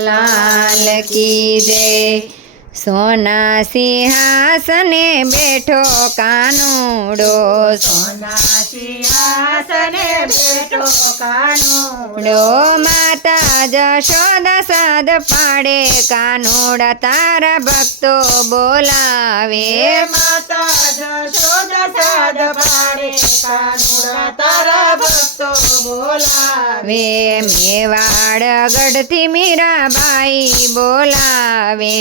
લાલ કી જય। સોના સિંહાસને બેઠો કાનુડો, સોના સિંહાસને બેઠો કાનુડો, માતા જશોદા સાદ પાડે કાનુડા તારા ભક્તો બોલાવે। માતા જશોદા સાદ પાડે કાનુડા તારા ભક્તો બોલાવે। મેવાડ ગઢથી મીરાબાઈ બોલાવે।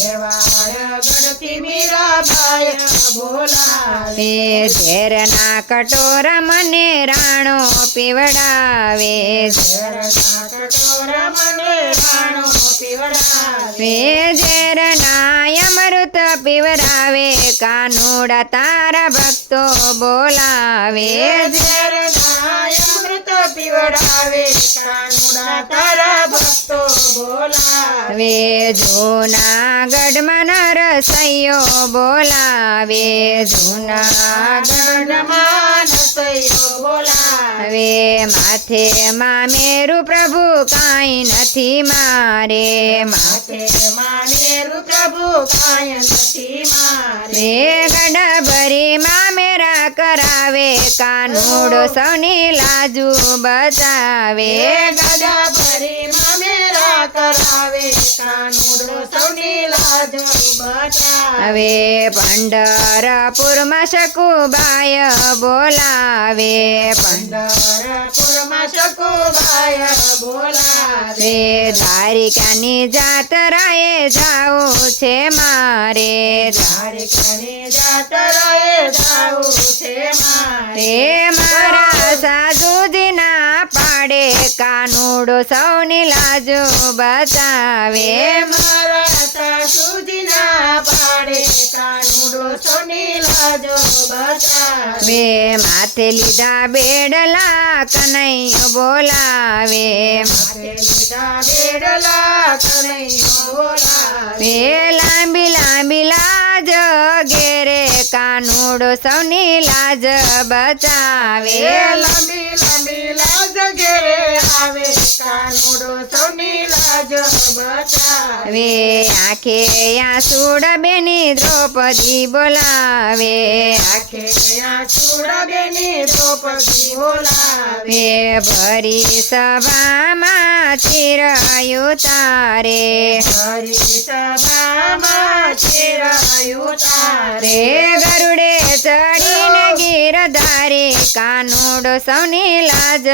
મેવાડગઢથી મીરાબાઈ બોલાવે। ઝેરના કટોરા મને રાણો પીવડાવે। ઝેરના કટોરા મને રાણો પીવડાવે। ઝેરના અમૃત પીવડાવે કાનુડા તારા ભક્તો બોલાવે। ઝેરના અમૃત પીવડાવે કાનુડા તારા ભક્તો બોલાવે। જૂનાગઢમાં નરસૈયો બોલાવે। જૂનાગઢમાં નરસૈયો બોલાવે। માથે મામેરું પ્રભુ કાંઈ નથી મારે। માથે મામેરું પ્રભુ કાંઈ નથી મારે। ગઢ ભરી મામેરા કરાવે કાનુડો સૌની લાજુ બચાવે। ગદા ભરી મામેરા કરાવે કાનુડો સૌની લાજો બચાવે। પંઢરપુરમાં શકુબાય બોલાવે। પંઢરપુરમાં શકુબાય બોલાવે। દ્વારિકાની જાતરાએ જાવું છે મારે। દ્વારિકાની જાતરાએ જાવું છે મારે। મારા સાધુજીના પાડે કાનુડો સૌની લાજો બચાવે। મારા સાસુજીના પાડે કાનુડો સૌની લાજો બચાવે। માથે લીધા બેડલા કનૈયો બોલાવે। માથે લીધા બેડલા કનૈયો બોલાવે। લાંબી લાંબી લાજ ઘેરે કાનુડો સૌની લાજ બચાવે। લાંબી લાંબી લાજ ઘેરે આવે કાનુડો સૌની લાજ બચાવે। આંખે આસુડ બેની દ્રૌપદી બોલાવે। આંખે આસુડ બેની દ્રૌપદી બોલાવે। ભરી સભામાં ચિરાયું તારે। હરી સભામાં ચિરાયું તારે। ગરુડે ચડીને ગીરધારે કાનુડો સૌની લાજ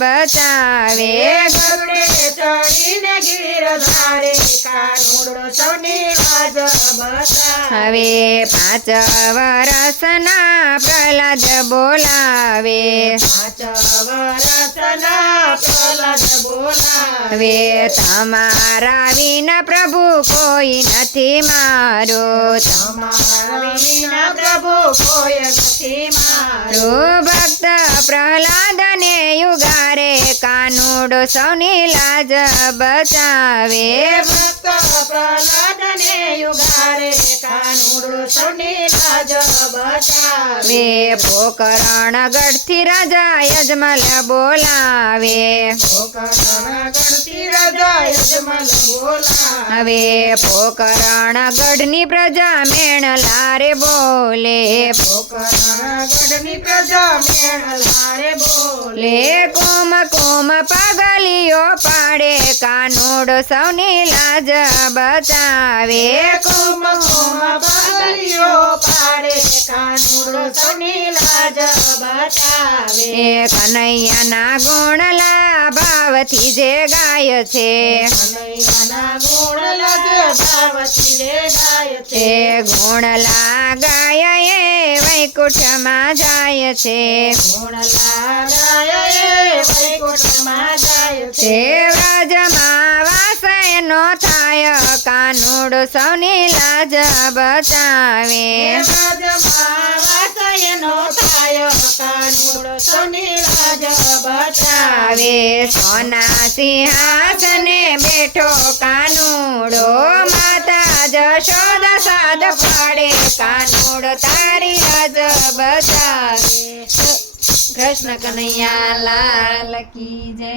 બચાવે। ગરુડે ચડીને ગીરધારે કાનુડો સૌની લાજ બચાવે। 5 વરસના પ્રહલાદ બોલાવે। 5 વરસના પ્રહલાદ બોલાવે। તમારા વિના પ્રભુ કોઈ નથી મારો। તમારા વિના પ્રભુ કોઈ નથી મારો। ભક્ત પ્રહલાદને યુગારે કાનુડો સૌની લાજ બચાવે। ભક્ત પ્રહલાદને યુગારે કાનુડો સૌની લાજ બચાવે। પોકરણ ગઢથી રાજા યજમલ બોલાવે। પોકરણગઢથી રાજા યજમલ બોલાવે। પોકરણ ગઢની પ્રજા મેણલારે બોલે। પોકરણગઢની પ્રજા મેણલારે બોલે। કોમ કોમ પગલીઓ પાડે કાનુડો સૌની લાજ બચાવે। કોમ કોમ પગલીઓ પાડે કાનુડો સૌની લાજ બચાવે। કનૈયાના ગુણલા ભાવથી જે ગાય છે। કનૈયાના ગુણલા જે ભાવથી જે ગાય છે। ગુણલા ગાય એ વૈકુંઠમાં જાય છે। ગુણલા ગાય એ વૈકુંઠમાં જાય છે। વ્રજમાં વાસ એનો થાય કાનુડો સૌની લાજ બચાવે। વ્રજમાં વાસ એનો થાય કાનુડો સૌની લાજ બચાવે। સોના સિંહાસને બેઠો કાનુડો, માતા જશોદા સાદ પાડે કાનુડો તારી લાજ બચાવે। કૃષ્ણ કનૈયા લાલ કી જય।